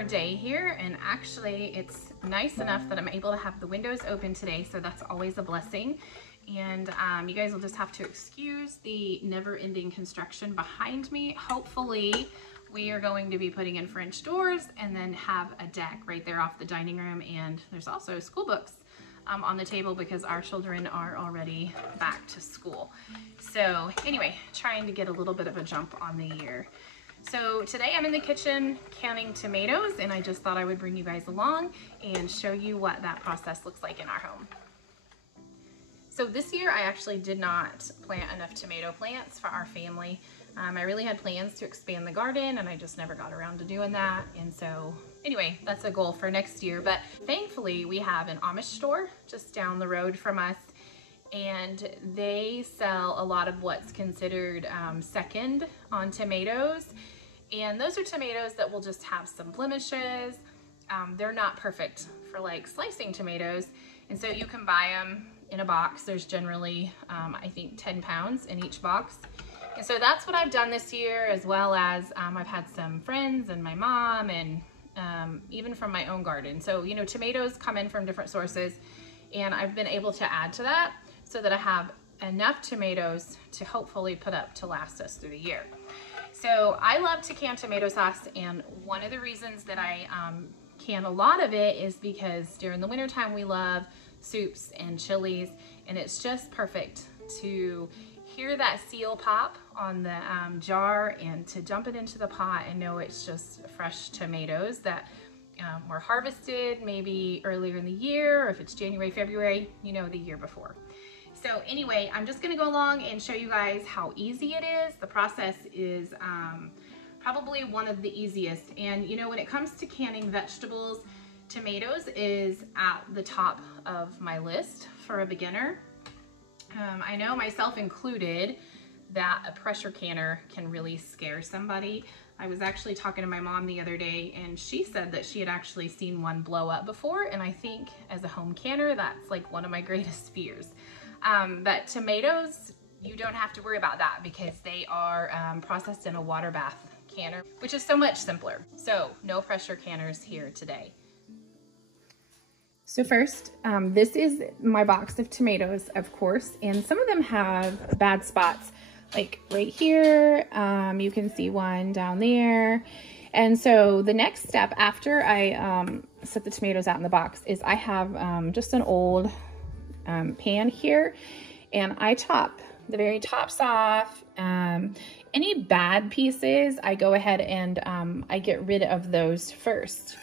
summer day here, and actually it's nice enough that I'm able to have the windows open today, so that's always a blessing. And you guys will just have to excuse the never-ending construction behind me. Hopefully we are going to be putting in French doors and then have a deck right there off the dining room, and there's also school books on the table because our children are already back to school. So anyway, trying to get a little bit of a jump on the year. So today I'm in the kitchen canning tomatoes, and I just thought I would bring you guys along and show you what that process looks like in our home. So this year I actually did not plant enough tomato plants for our family. I really had plans to expand the garden, and I just never got around to doing that. And so anyway, that's a goal for next year. But thankfully we have an Amish store just down the road from us, and they sell a lot of what's considered second on tomatoes. And those are tomatoes that will just have some blemishes. They're not perfect for like slicing tomatoes. And so you can buy them in a box. There's generally, I think 10 pounds in each box. And so that's what I've done this year, as well as I've had some friends and my mom, and even from my own garden. So, you know, tomatoes come in from different sources, and I've been able to add to that so that I have enough tomatoes to hopefully put up to last us through the year. So I love to can tomato sauce, and one of the reasons that I can a lot of it is because during the wintertime we love soups and chilies, and it's just perfect to hear that seal pop on the jar and to dump it into the pot and know it's just fresh tomatoes that were harvested maybe earlier in the year, or if it's January, February, you know, the year before. So anyway, I'm just gonna go along and show you guys how easy it is. The process is probably one of the easiest. And you know, when it comes to canning vegetables, tomatoes is at the top of my list for a beginner. I know, myself included, that a pressure canner can really scare somebody. I was actually talking to my mom the other day, and she said that she had actually seen one blow up before, and I think as a home canner, that's like one of my greatest fears. But tomatoes, you don't have to worry about that because they are processed in a water bath canner, which is so much simpler. So no pressure canners here today. So first, this is my box of tomatoes, of course, and some of them have bad spots, like right here. You can see one down there. And so the next step after I set the tomatoes out in the box is I have just an old pan here, and I top the very tops off. Any bad pieces, I go ahead and I get rid of those first.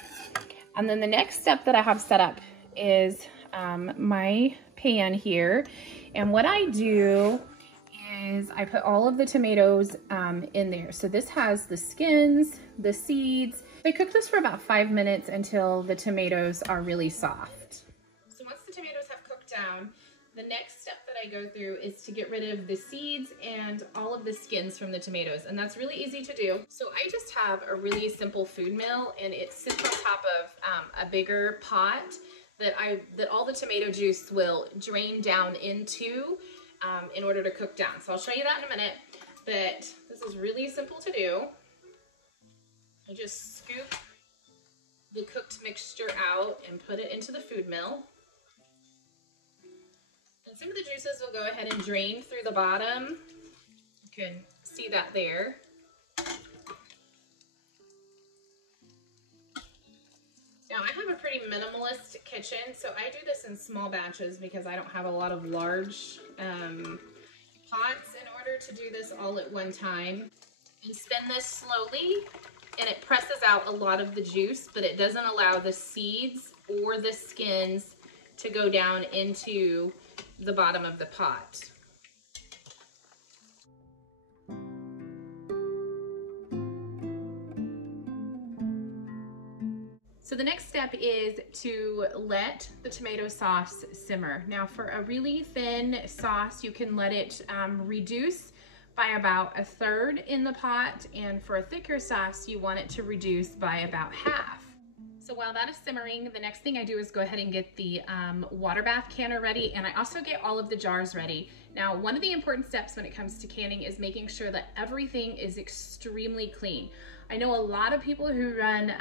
And then the next step that I have set up is my pan here, and what I do is I put all of the tomatoes in there. So this has the skins, the seeds. I cook this for about 5 minutes until the tomatoes are really soft. So once the tomatoes have cooked down, the next step that I go through is to get rid of the seeds and all of the skins from the tomatoes, and that's really easy to do. So I just have a really simple food mill, and it sits on top of a bigger pot that all the tomato juice will drain down into in order to cook down. So I'll show you that in a minute, but this is really simple to do. I just scoop the cooked mixture out and put it into the food mill. And some of the juices will go ahead and drain through the bottom. You can see that there. Now I have a pretty minimalist kitchen, so I do this in small batches because I don't have a lot of large pots in order to do this all at one time. And spin this slowly, and it presses out a lot of the juice, but it doesn't allow the seeds or the skins to go down into the bottom of the pot. So the next step is to let the tomato sauce simmer. Now for a really thin sauce, you can let it reduce by about 1/3 in the pot, and for a thicker sauce, you want it to reduce by about half. So while that is simmering, the next thing I do is go ahead and get the water bath canner ready, and I also get all of the jars ready. Now, one of the important steps when it comes to canning is making sure that everything is extremely clean. I know a lot of people who run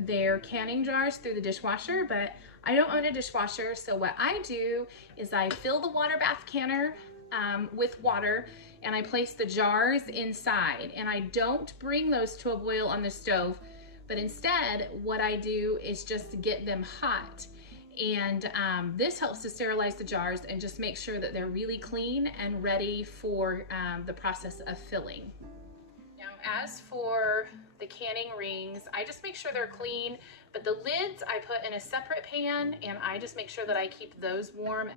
their canning jars through the dishwasher, but I don't own a dishwasher, so what I do is I fill the water bath canner with water, and I place the jars inside, and I don't bring those to a boil on the stove. But instead, what I do is just get them hot. And this helps to sterilize the jars and just make sure that they're really clean and ready for the process of filling. Now, as for the canning rings, I just make sure they're clean, but the lids I put in a separate pan, and I just make sure that I keep those warm.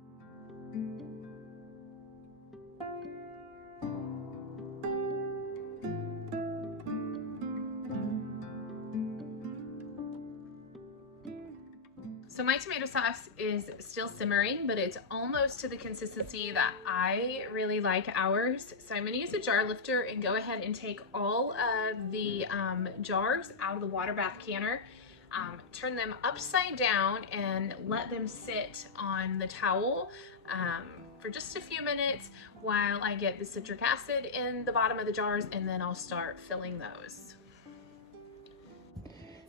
So my tomato sauce is still simmering, but it's almost to the consistency that I really like ours. So I'm gonna use a jar lifter and go ahead and take all of the jars out of the water bath canner, turn them upside down and let them sit on the towel for just a few minutes while I get the citric acid in the bottom of the jars, and then I'll start filling those.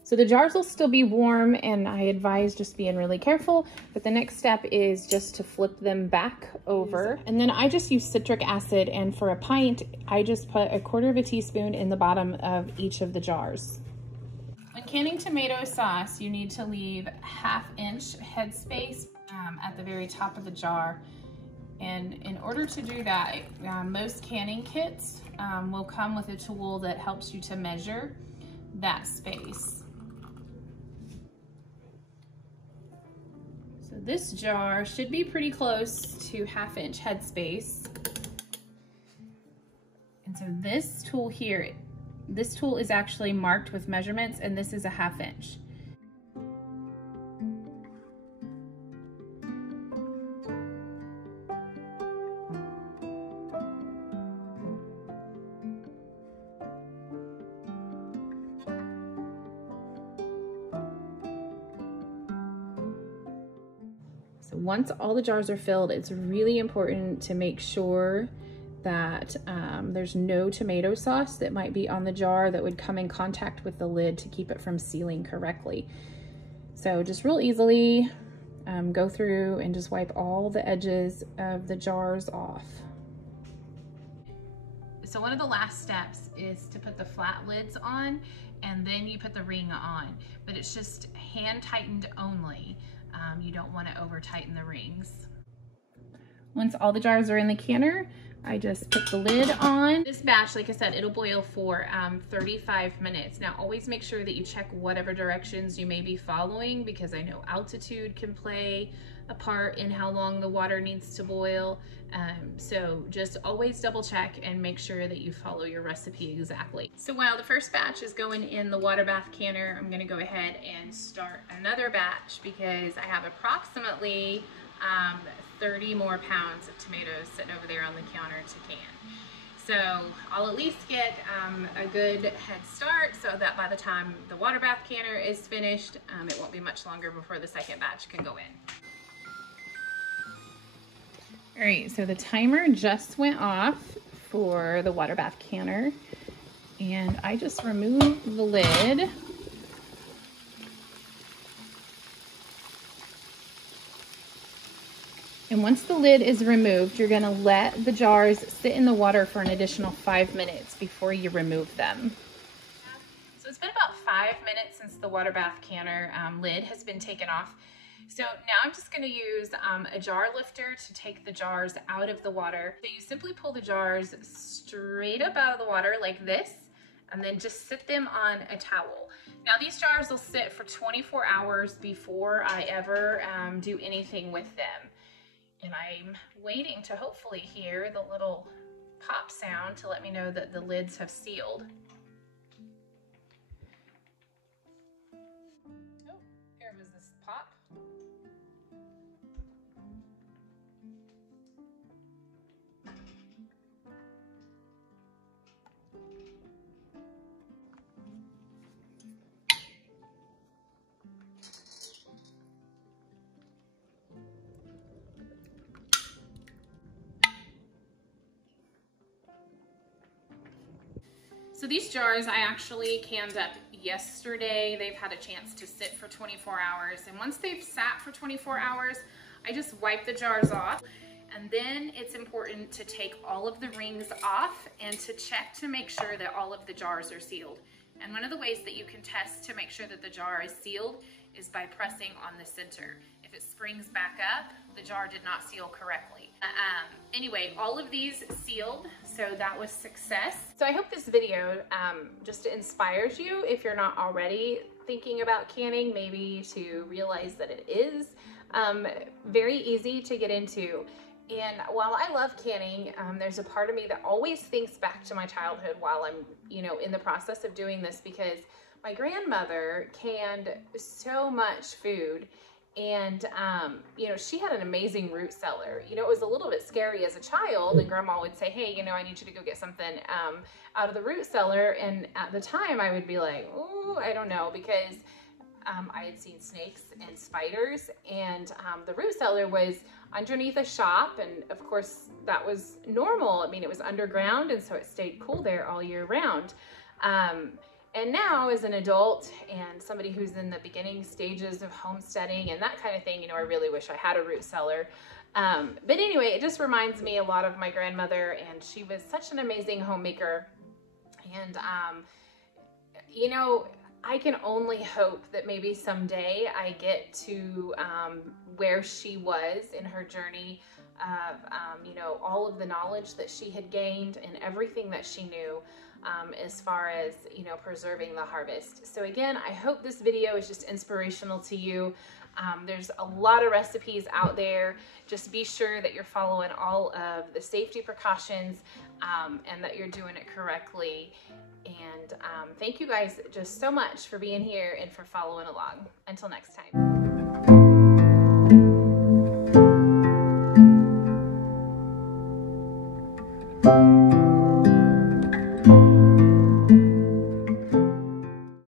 So the jars will still be warm, and I advise just being really careful, but the next step is just to flip them back over. And then I just use citric acid, and for a pint, I just put 1/4 teaspoon in the bottom of each of the jars. When canning tomato sauce, you need to leave 1/2 inch headspace at the very top of the jar. And in order to do that, most canning kits will come with a tool that helps you to measure that space. So this jar should be pretty close to 1/2 inch headspace. And so this tool here, this tool is actually marked with measurements, and this is 1/2 inch. So once all the jars are filled, it's really important to make sure that there's no tomato sauce that might be on the jar that would come in contact with the lid to keep it from sealing correctly. So just real easily go through and just wipe all the edges of the jars off. So one of the last steps is to put the flat lids on, and then you put the ring on, but it's just hand tightened only. You don't want to over tighten the rings. Once all the jars are in the canner, I just put the lid on. This batch, like I said, it'll boil for 35 minutes. Now always make sure that you check whatever directions you may be following, because I know altitude can play a part in how long the water needs to boil. So just always double check and make sure that you follow your recipe exactly. So while the first batch is going in the water bath canner, I'm gonna go ahead and start another batch, because I have approximately 30 more pounds of tomatoes sitting over there on the counter to can. So I'll at least get a good head start, so that by the time the water bath canner is finished, it won't be much longer before the second batch can go in. All right, so the timer just went off for the water bath canner, and I just removed the lid. And once the lid is removed, you're gonna let the jars sit in the water for an additional 5 minutes before you remove them. So it's been about 5 minutes since the water bath canner lid has been taken off. So now I'm just gonna use a jar lifter to take the jars out of the water. So you simply pull the jars straight up out of the water like this, and then just sit them on a towel. Now these jars will sit for 24 hours before I ever do anything with them. And I'm waiting to hopefully hear the little pop sound to let me know that the lids have sealed. Oh, here was this pop. So these jars I actually canned up yesterday. They've had a chance to sit for 24 hours. And once they've sat for 24 hours, I just wipe the jars off. And then it's important to take all of the rings off and to check to make sure that all of the jars are sealed. And one of the ways that you can test to make sure that the jar is sealed is by pressing on the center. If it springs back up, the jar did not seal correctly. Anyway, all of these sealed, so that was success. So I hope this video just inspires you, if you're not already thinking about canning, maybe to realize that it is very easy to get into. And while I love canning, there's a part of me that always thinks back to my childhood while I'm, in the process of doing this, because my grandmother canned so much food. And, she had an amazing root cellar. It was a little bit scary as a child, and grandma would say, hey, I need you to go get something out of the root cellar. And at the time I would be like, oh, I don't know, because I had seen snakes and spiders, and the root cellar was underneath a shop. And of course that was normal. I mean, it was underground, and so it stayed cool there all year round. And now as an adult and somebody who's in the beginning stages of homesteading and that kind of thing, I really wish I had a root cellar. But anyway, it just reminds me a lot of my grandmother, and she was such an amazing homemaker. And, I can only hope that maybe someday I get to where she was in her journey of, all of the knowledge that she had gained and everything that she knew as far as, preserving the harvest. So again, I hope this video is just inspirational to you. There's a lot of recipes out there. Just be sure that you're following all of the safety precautions and that you're doing it correctly. And thank you guys just so much for being here and for following along. Until next time.